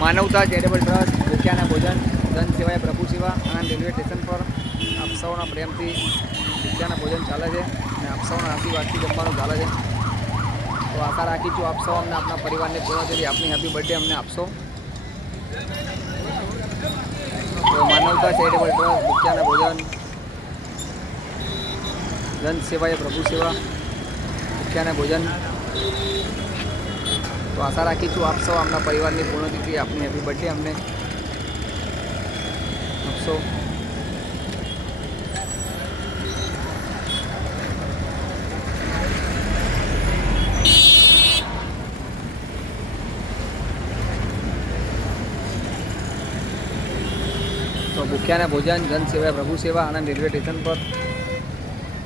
માનવતા charitable trust ભૂખ્યાના ભોજન જન સેવાય પ્રભુ સેવા આણંદ રેલવે સ્ટેશન પર આપ સૌના પ્રેમથી ભૂખ્યાના ભોજન ચાલે છે અને આપ સૌના આશીર્વાદથી જમવાનું ચાલે છે. તો આશા રાખી છું આપ સૌ અમને આપણા પરિવારને પૂર્ણ કરી આપની હેપી બર્થડે અમને આપશો. તો માનવતા ચેરિટેબલ ટ્રસ્ટ ભૂખ્યાના ભોજન જન સેવાય પ્રભુ સેવા ભૂખ્યાના ભોજન. તો આશા રાખી છું આપ સૌ આપણા પરિવારની પૂર્ણતિથિ આપની હેપી બર્થડે અમને આપશો. તો ભૂખ્યાના ભોજન જન સેવા પ્રભુ સેવા આણંદ રેલવે સ્ટેશન પર.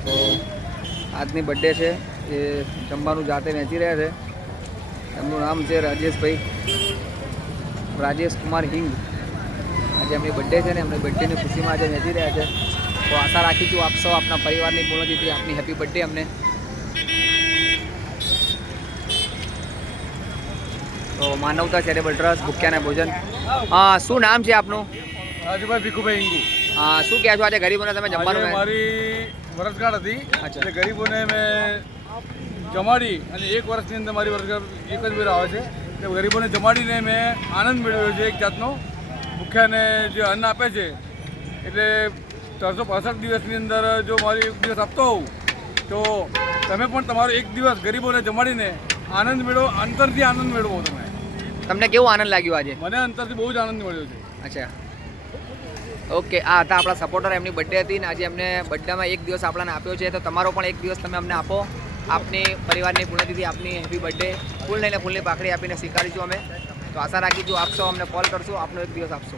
તો આજની બર્થડે છે એ જમવાનું જાતે વહેંચી રહ્યા છે. એમનું નામ છે રાજેશ કુમાર હિંગ. આજે એમની બર્થડે છે ને એમની બર્થડેની ખુશીમાં આજે વહેંચી રહ્યા છે. તો આશા રાખી છું આપ સૌ આપના પરિવારની પૂર્ણતિથિ આપની હેપી બર્થડે અમને. તો માનવતા ચેરિટેબલ ટ્રસ્ટ ભૂખ્યાના ભોજન. શું નામ છે આપનું? રાજુભાઈ ભીખુભાઈ હિંગુ. શું કહે છો આજે ગરીબોને તમે જમવાનું? મારી વર્ષગાંઠ હતી એટલે ગરીબોને મેં જમાડી અને એક વર્ષની અંદર મારી વર્ષગાંઠ એક જ વાર આવે છે એટલે ગરીબોને જમાડીને મેં આનંદ મેળવ્યો છે એક જાતનો. ભૂખ્યાને જે અન્ન આપે છે એટલે 365 દિવસની અંદર જો મારી એક દિવસ આપતો હોઉં તો તમે પણ તમારો એક દિવસ ગરીબોને જમાડીને આનંદ મેળવો, અંતરથી આનંદ મેળવો. તમને કેવો આનંદ લાગ્યો આજે? મને અંતરથી બહુ જ આનંદ મળ્યો છે. અચ્છા, ઓકે. આ હતા આપણા સપોર્ટર. એમની બર્થડે હતી ને આજે એમને બર્થડેમાં એક દિવસ આપણાને આપ્યો છે. તો તમારો પણ એક દિવસ તમે અમને આપો. આપની પરિવારની પૂર્ણતિથિ આપની હેપી બર્થડે ફૂલ લઈને ફૂલની પાકડી આપીને સ્વીકારીશું અમે. તો આશા રાખીશું આપ સૌ અમને કોલ કરશો, આપનો એક દિવસ આપશો.